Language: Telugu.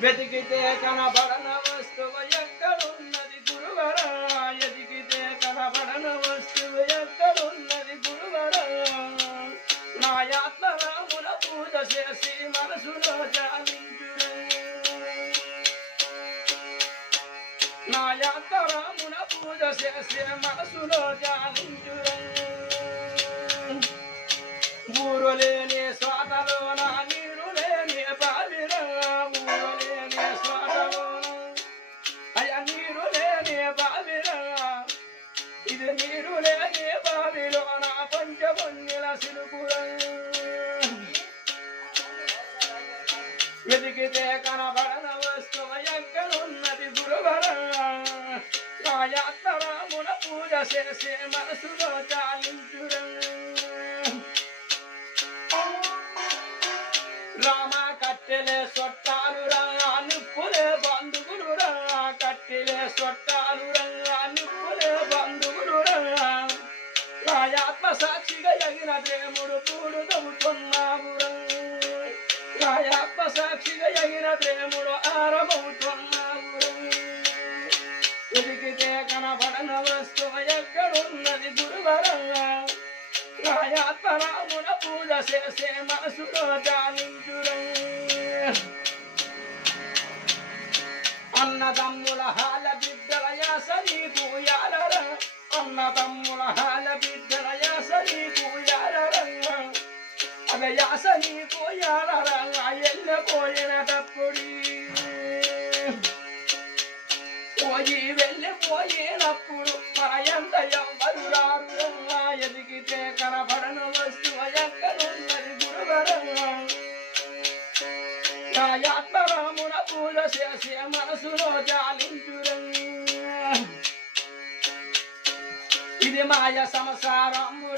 వెతికితే కనబడన వస్తువు ఎక్కడున్నది గురువరా ఎదిగితే కనబడన వస్తువు ఎక్కడున్నది గురువరా నా యాత్మరాముల పూజ చేసి మనసులో జాలించురే నా యాత్మరాముల పూజ చేసి మనసులో జాలించురే ఊరు లేని స్వాతలో నా నీరు లేని బావిరా ఊరు లేని స్వాతలో అయ నీరు లేని బావిరా ఇది నీరు లేని బావిలో నా పంచపుణ్యుల సిలుపురా వెతికితే కనబడన వస్తువు ఎక్కడున్నది గురువరా నా యాత్మరాముల పూజ చేసే మనసులో చాలించురా రామ కట్టెలే సొట్టాలు రంగా నిప్పులే బంధువులు రంగా కట్టెలే సొట్టాలు రంగా నిప్పులే బంధువులు రంగా రాయాత్మ సాక్షిగా ఎగిన దేవుడు పూడు తవ్వుతున్నాము రాయాత్మ సాక్షిగా ఎగిన దేవుడు ఆరమవుతున్నాము ఎదిగితే కనబడన వస్తువు ఎక్కడున్నది గురువరంగా రాయాత్మరాముల పూజ చేసే మనసులో జాలించురే అన్నదమ్ముల హాల బిడ్డల యాసని పూయాలరా అన్నదమ్ముల హాల బిడ్డల యాసని పూయాలరా అవి యాసని పూయాలరా వెళ్ళిపోయినటప్పుడు పోయి వెళ్ళిపోయినప్పుడు మన ఎంత ఎవ్వరు రారు ఎదిగితే కనబడన వస్తువు ఎక్కడున్నది గురువరంగా నా యాత్మరాముల పూజ చేసే మనసులో జాలించురే ఇది మాయ సంసారము